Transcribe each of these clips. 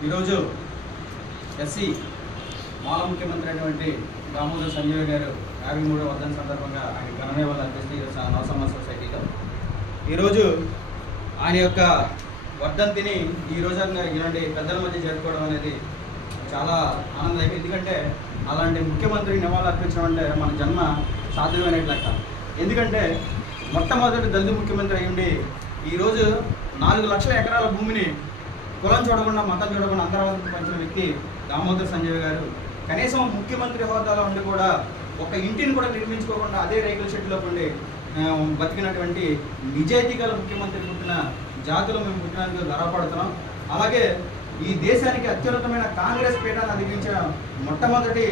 ఈరోజు ఎస్సీ మాల ముఖ్యమంత్రి అయినటువంటి దామోదర్ సంజయ్ గారు యాభై మూడో వర్ధన సందర్భంగా ఆయన ఘనమేవాళ్ళు అనిపిస్తే ఈరోజు నవసమ్మ సొసైటీలో ఈరోజు ఆయన యొక్క వర్ధంతిని ఈ రోజు ఇలాంటి పెద్దల మధ్య జరుపుకోవడం అనేది చాలా ఆనందం ఎందుకంటే అలాంటి ముఖ్యమంత్రి నివాళులు అర్పించడం అంటే మన జన్మ సాధ్యమైన ఎందుకంటే మొట్టమొదటి దళిత ముఖ్యమంత్రి అయ్యుండి ఈరోజు నాలుగు లక్షల ఎకరాల భూమిని కులం చూడకుండా మతం చూడకుండా అంతర్వాదం పంచిన వ్యక్తి దామోదర్ సంజయ్ గారు. కనీసం ముఖ్యమంత్రి హోదాలో ఉండి కూడా ఒక ఇంటిని కూడా నిర్మించుకోకుండా అదే రేకుల షెడ్లో ఉండి బతికినటువంటి నిజాయితీ గల ముఖ్యమంత్రి పుట్టిన జాతిలో మేము పుట్టినందుకు గర్వపడుతున్నాం. అలాగే ఈ దేశానికి అత్యున్నతమైన కాంగ్రెస్ పీఠాన్ని అందించిన మొట్టమొదటి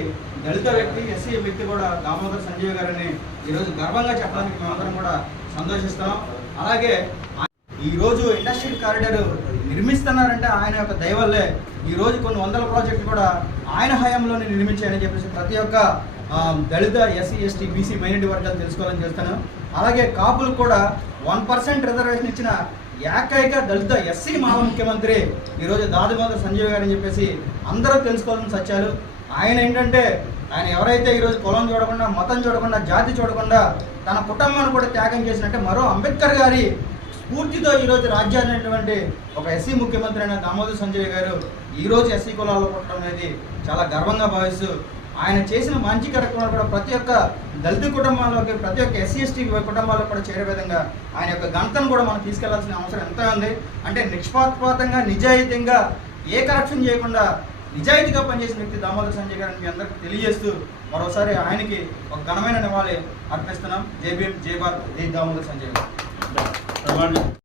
దళిత వ్యక్తి ఎస్సీ వ్యక్తి కూడా దామోదర్ సంజయ్ గారని ఈరోజు గర్వంగా చెప్పడానికి మేమందరం కూడా సంతోషిస్తాం అలాగే ఈరోజు ఇండస్ట్రియల్ కారిడార్ నిర్మిస్తున్నారంటే ఆయన యొక్క దయవల్లే ఈ రోజు కొన్ని వందల ప్రాజెక్టులు కూడా ఆయన హయాంలోనే నిర్మించాయని చెప్పేసి ప్రతి ఒక్క దళిత ఎస్సీ ఎస్టీ బీసీ మైనారిటీ వర్గాలు తెలుసుకోవాలని చేస్తాను అలాగే కాపులకు కూడా వన్ పర్సెంట్ రిజర్వేషన్ ఇచ్చిన ఏకైక దళిత ఎస్సీ మాజీ ముఖ్యమంత్రి ఈరోజు దాదిమోద సంజయ్ గారు అని చెప్పేసి అందరూ తెలుసుకోవాలని సత్యాలు ఆయన ఏంటంటే ఆయన ఎవరైతే ఈరోజు కులం చూడకుండా మతం చూడకుండా జాతి చూడకుండా తన కుటుంబాన్ని కూడా త్యాగం చేసినట్టే మరో అంబేద్కర్ గారి స్ఫూర్తితో ఈరోజు రాజ్యాన్ని అయినటువంటి ఒక ఎస్సీ ముఖ్యమంత్రి అయిన దామోదర్ సంజయ్ గారు ఈరోజు ఎస్సీ కులాల్లో పుట్టడం అనేది చాలా గర్వంగా భావిస్తూ ఆయన చేసిన మంచి కార్యక్రమాలు కూడా ప్రతి ఒక్క దళిత కుటుంబాల్లోకి ప్రతి ఒక్క ఎస్సీ ఎస్టీ కుటుంబాల్లో కూడా చేరే విధంగా ఆయన యొక్క గంతను కూడా మనం తీసుకెళ్ళాల్సిన అవసరం ఎంత ఉంది. అంటే నిష్పాత్పాతంగా నిజాయితీగా ఏ కరప్షన్ చేయకుండా నిజాయితీగా పనిచేసిన వ్యక్తి దామోదర్ సంజయ్ గారిని మీ అందరికీ తెలియజేస్తూ మరోసారి ఆయనకి ఒక ఘనమైన నివాళి అర్పిస్తున్నాం. జై భీమ్ జై భారత్ జై దామోదర్ సంజయ్ గారు. Bye,